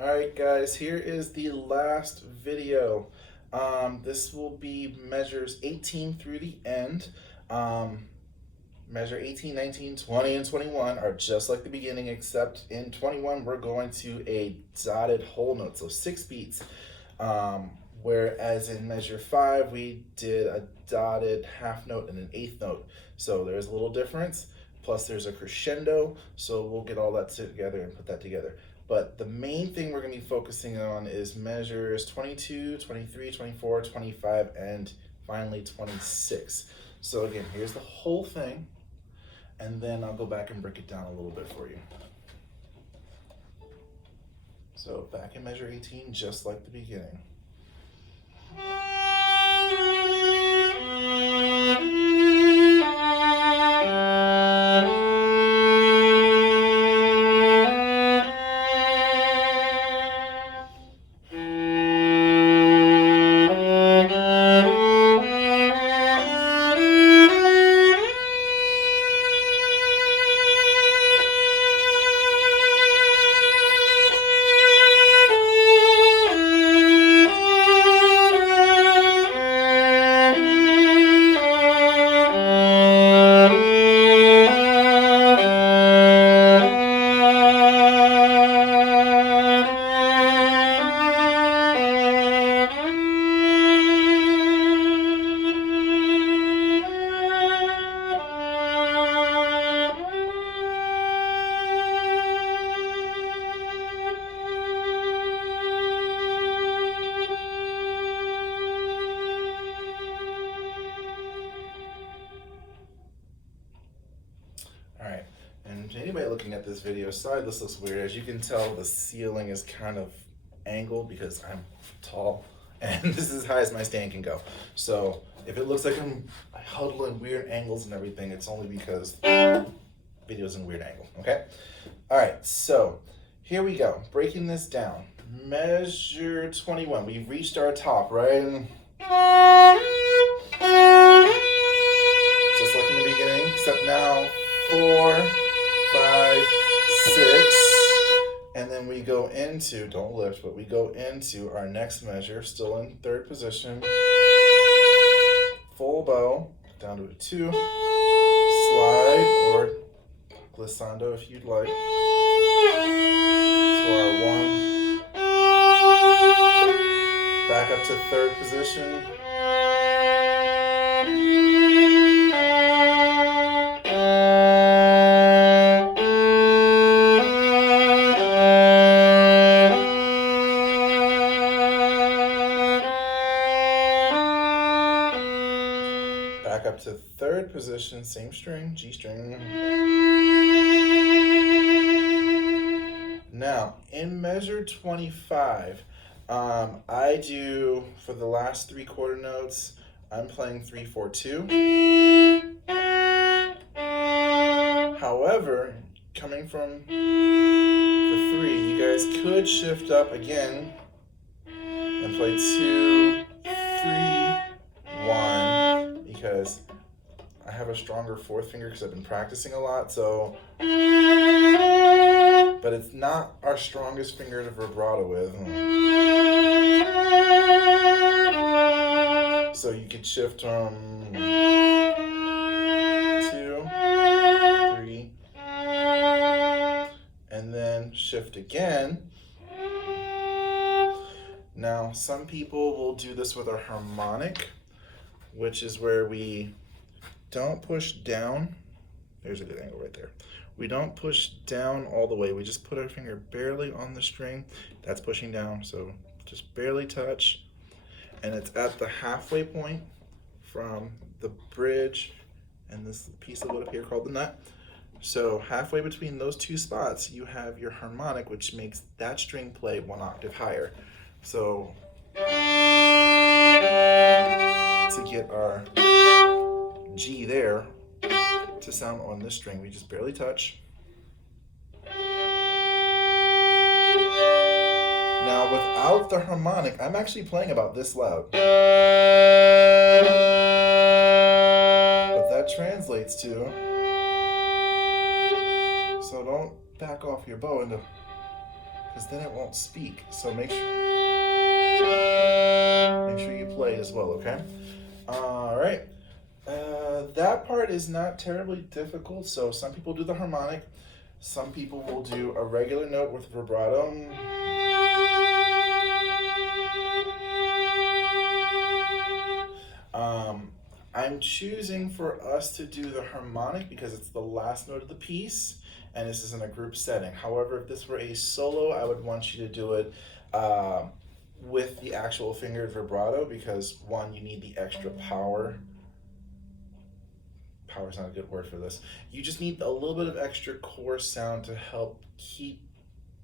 Alright guys, here is the last video. This will be measures 18 through the end. Um, measure 18, 19, 20, and 21 are just like the beginning, except in 21 we're going to a dotted whole note, so 6 beats. Whereas in measure 5 we did a dotted half note and an eighth note. So there's a little difference. Plus there's a crescendo, so we'll get all that together and put that together. But the main thing we're going to be focusing on is measures 22, 23, 24, 25, and finally 26. So again, here's the whole thing, and then I'll go back and break it down a little bit for you. So back in measure 18, just like the beginning. Alright, and anybody looking at this video, sorry this looks weird. As you can tell, the ceiling is kind of angled because I'm tall, and this is as high as my stand can go. So if it looks like I'm huddled in weird angles and everything, it's only because the video's in a weird angle, okay? Alright, so here we go. Breaking this down. Measure 21. We've reached our top, right? Just like in the beginning, except now 4, 5, 6, and then we go into, don't lift, but we go into our next measure, still in third position, full bow, down to a 2, slide, or glissando if you'd like, to our 1, back up to third position, back up to third position, same string, G string. Now, in measure 25, I do, for the last 3 quarter notes, I'm playing 3, 4, 2. However, coming from the 3, you guys could shift up again and play 2, 3, 1, because I have a stronger 4th finger because I've been practicing a lot, so, but it's not our strongest finger to vibrato with. So you could shift from 2, 3, and then shift again. Now, some people will do this with a harmonic, which is where we don't push down. There's a good angle right there. We don't push down all the way. We just put our finger barely on the string. That's pushing down, so just barely touch. And it's at the halfway point from the bridge and this piece of wood up here called the nut. So halfway between those 2 spots, you have your harmonic, which makes that string play 1 octave higher. So to get our G there to sound on this string, we just barely touch. Now without the harmonic, I'm actually playing about this loud. But that translates to, so don't back off your bow into because then it won't speak. So make sure you play as well, okay? All right. That part is not terribly difficult. So some people do the harmonic. Some people will do a regular note with vibrato. I'm choosing for us to do the harmonic because it's the last note of the piece and this is in a group setting. However, if this were a solo, I would want you to do it with the actual fingered vibrato because one, you need the extra power. Power is not a good word for this. You just need a little bit of extra core sound to help keep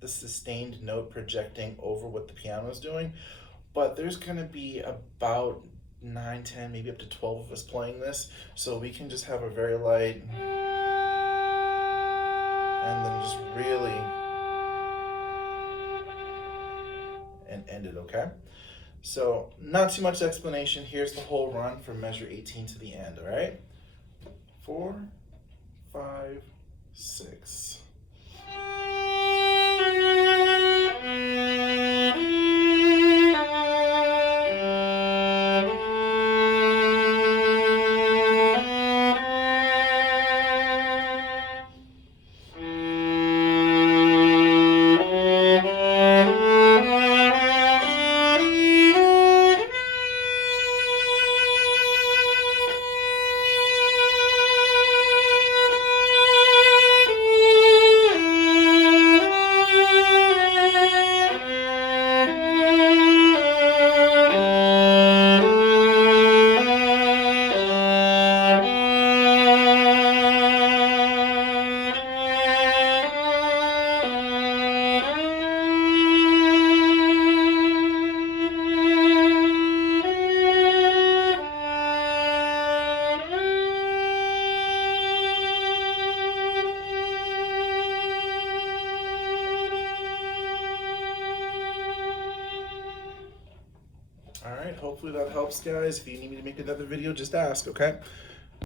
the sustained note projecting over what the piano is doing. But there's going to be about 9, 10, maybe up to 12 of us playing this. So we can just have a very light and then just really and end it, okay? So not too much explanation. Here's the whole run from measure 18 to the end, all right? 4, 5, 6. All right, hopefully that helps, guys. If you need me to make another video, just ask, okay?